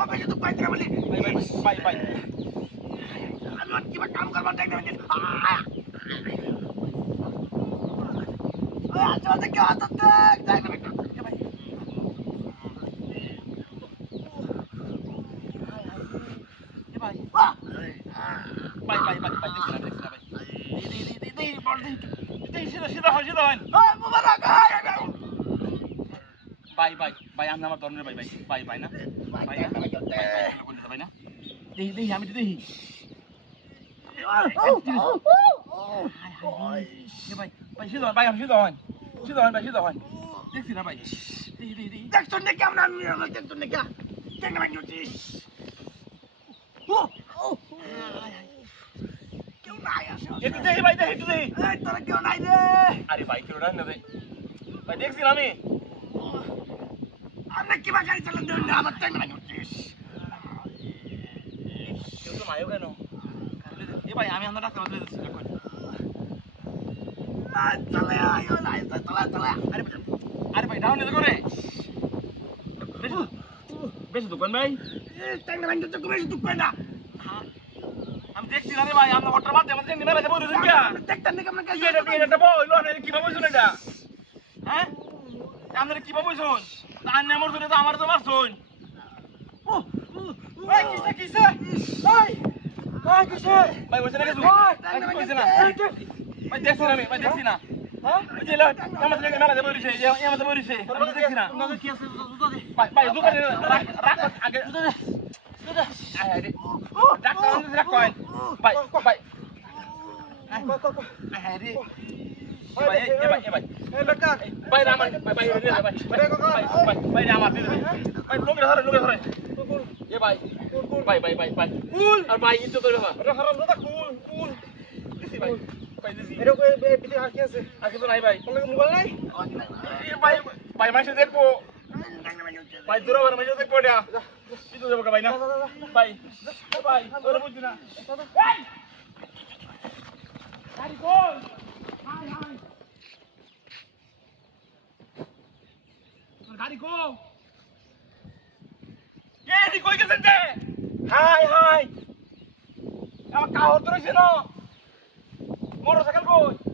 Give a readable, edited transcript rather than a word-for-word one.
কবে যে তো পাইতে বলি বাই আমি কিবা কাম করবার দেখ না আচ্ছা দেখ হাত দেখ দেখ না ভাই বাই দেখছি না ভাই সিধা হন মুবারক ভাই আমি আমার ধর্মের ভাই না ভাই না দেখি আমি তো দেখি ভাই সিধা হন দেখছি না ভাই দেখি দেখছো না কেমন আমি দেখছো না কেন ভাই নটিস কেউ নাই আসে একটু দেখি ভাই দেখি এই তোরা কেউ নাই রে আরে ভাই কেউ না ভাই দেখছি না আমি আমরা কিবা গাড়ি চালান দেন না আমার টাইম নাই নটিস কেউ তো মায়ও কেন এ ভাই আমি আমরা রাস্তা বদলে যাচ্ছি চলে আয় নাই চলে আরে ভাই ডাউন এসে করে বেশি দোকান ভাই টাইম নাই তো বেশি দুঃখ না আমি দেখছি না রে ভাই আমরা অটো মারতে আমাদের নিয়ে মেলা যাবো দেখতেন না কেমন কাজ এটা বইলো না কিভাবে বুঝুন এটা হ্যাঁ আপনারা কিভাবে বুঝুন তার নাম ধরে তো আমার তো মারছুন ভাই কিসে ভাই কিসে ভাই বসে না কিছু বসে না ভাই দেখছি না হ্যাঁ ওই যে আমাদের লেগে মেলা যাবো রিসে আমাদের বলিছে আমি দেখছি না তোমাদের কি আছে জুতা দে ভাই দোকানে রাখ আগে জুতা দে রাখ কয়েন ভাই রে এই বেকার ভাই রামান ভাই রামান ভাই লোকে ধরে এ ভাই কুল আর ভাই ইতো তোর বাবা এটা হারাম দাদা কুল দিছি ভাই দিছি এটা কই বিটি আর কি আছে আগে তো নাই ভাই তোমার মোবাইল নাই এ ভাই মাসে দেখবো ভাই দূর হবে মাসে দেখবো এটা ইতো দেবো ভাই না ভাই তোর বুঝছি না গাড়ি কই গাড়ি কো কে কই গেছেন যে হাই আমার কাহর ধরেছিল মোটরসাইকেল কই